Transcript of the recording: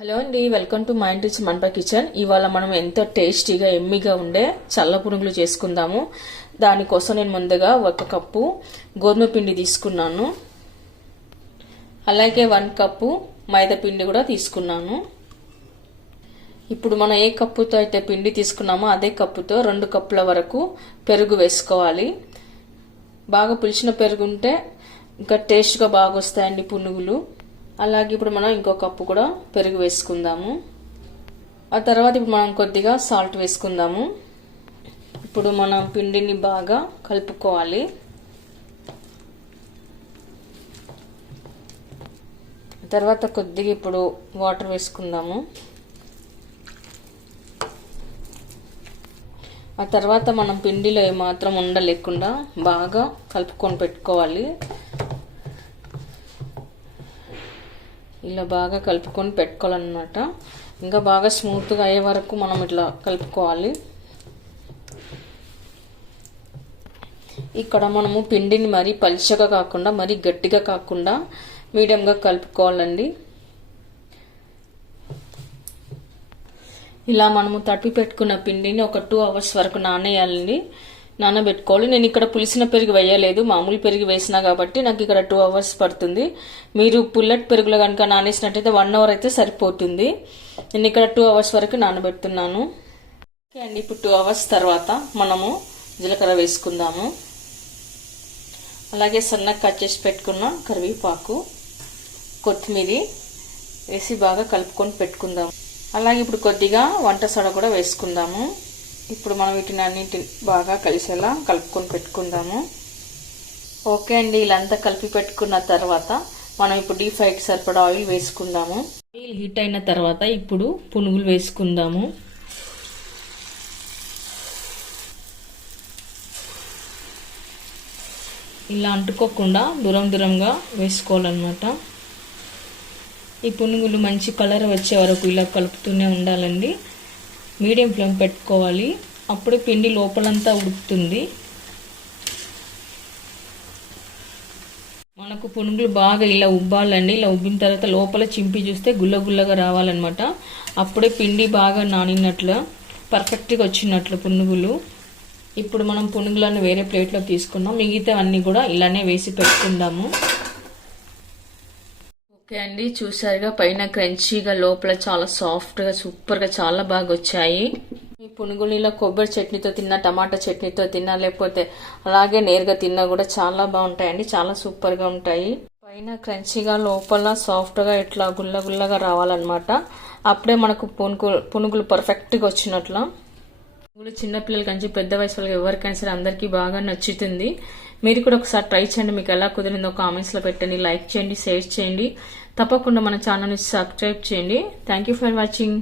Hello అండి, welcome to mind rich మంట kitchen. ఇవాళ మనం ఎంతో టేస్టీగా ఎమ్మిగా ఉండే చల్ల పునుగులు చేసుకుందాము. దానికోసం నేను ముందుగా 1 కప్పు గోధుమ పిండి తీసుకున్నాను. అలాగే 1 కప్పు మైదా పిండి కూడా తీసుకున్నాను. ఇప్పుడు మనం ఏ కప్పుతో అయితే పిండి తీసుకున్నామో అదే కప్పుతో 2 కప్పుల వరకు పెరుగు వేసుకోవాలి. బాగా పులిచిన పెరుగు ఉంటే ఇంకా టేస్ట్గా బాగా వస్తాయండి పునుగులు. అలాగే ఇప్పుడు మనం ఇంకో కప్పు కూడా పెరుగు వేసుకుందాము. ఆ తర్వాత ఇప్పుడు మనం కొద్దిగా సాల్ట్ వేసుకుందాము. ఇప్పుడు మనం పిండిని బాగా కలుపుకోవాలి. తర్వాత కొద్దిగా ఇప్పుడు వాటర్ వేసుకుందాము. ఆ తర్వాత మనం పిండిలో ఏమాత్రం ఉండలేకుండా బాగా కలుపుకొని పెట్టుకోవాలి. ఇలా బాగా కలుపుకొని పెట్టుకోవాలన్నమాట. ఇంకా బాగా స్మూత్గా అయ్యే వరకు మనం ఇట్లా కలుపుకోవాలి. ఇక్కడ మనము పిండిని మరీ పలుచగా కాకుండా మరీ గట్టిగా కాకుండా మీడియంగా కలుపుకోవాలండి. ఇలా మనము తడిపి పెట్టుకున్న పిండిని ఒక 2 అవర్స్ వరకు నానబెట్టుకోవాలి. నేను ఇక్కడ పులిసిన పెరుగు వేయలేదు, మామూలు పెరుగు వేసినా కాబట్టి నాకు ఇక్కడ 2 అవర్స్ పడుతుంది. మీరు పుల్లటి పెరుగులో కనుక నానేసినట్టయితే 1 అవర్ అయితే సరిపోతుంది. నేను ఇక్కడ 2 అవర్స్ వరకు నానబెడుతున్నాను. ఓకే అండి, ఇప్పుడు 2 అవర్స్ తర్వాత మనము జీలకర్ర వేసుకుందాము. అలాగే సన్నగా కట్ చేసి పెట్టుకున్న కరివేపాకు, కొత్తిమీర వేసి బాగా కలుపుకొని పెట్టుకుందాము. అలాగే ఇప్పుడు కొద్దిగా వంట సోడా కూడా వేసుకుందాము. ఇప్పుడు మనం వీటిని అన్నింటిని బాగా కలిసేలా కలుపుకొని పెట్టుకుందాము. ఓకే అండి, ఇలా అంతా కలిపి పెట్టుకున్న తర్వాత మనం ఇప్పుడు డీప్ ఫ్రైకి సరిపడా ఆయిల్ వేసుకుందాము. ఆయిల్ హీట్ అయిన తర్వాత ఇప్పుడు పునుగులు వేసుకుందాము. ఇలా అంటుకోకుండా దూరంగా వేసుకోవాలన్నమాట. ఈ పునుగులు మంచి కలర్ వచ్చే వరకు ఇలా కలుపుతూనే ఉండాలండి. మీడియం ఫ్లేమ్ పెట్టుకోవాలి, అప్పుడే పిండి లోపలంతా ఉడుకుతుంది. మనకు పునుగులు బాగా ఇలా ఉబ్బాలండి. ఇలా ఉబ్బిన తర్వాత లోపల చింపి చూస్తే గుల్లగా రావాలన్నమాట. అప్పుడే పిండి బాగా నానినట్లు పర్ఫెక్ట్గా వచ్చినట్లు పునుగులు. ఇప్పుడు మనం పునుగులను వేరే ప్లేట్లో తీసుకున్నాం. మిగతా అన్నీ కూడా ఇలానే వేసి పెట్టుకుందాము. ఓకే అండి, చూసారుగా పైన క్రంచీగా లోపల చాలా సాఫ్ట్గా సూపర్గా చాలా బాగా వచ్చాయి. ఈ పునుగులలో కొబ్బరి చట్నీతో తిన్నా, టమాటా చట్నీతో తిన్నా, లేకపోతే అలాగే నేరుగా తిన్నా కూడా చాలా బాగుంటాయండి. చాలా సూపర్గా ఉంటాయి. పైన క్రంచీగా లోపల సాఫ్ట్గా ఇట్లా గుల్లగా రావాలన్నమాట. అప్పుడే మనకు పునుగులు పర్ఫెక్ట్గా వచ్చినట్లు. పునుగులు చిన్నపిల్లల కంచి పెద్ద వయసు వాళ్ళకి ఎవరికైనా సరే అందరికీ బాగా నచ్చుతుంది. మీరు కూడా ఒకసారి ట్రై చేయండి. మీకు ఎలా కుదిరిందో కామెంట్స్లో పెట్టండి. లైక్ చేయండి, షేర్ చేయండి. తప్పకుండా మన ఛానల్ని సబ్స్క్రైబ్ చేయండి. Thank you for watching.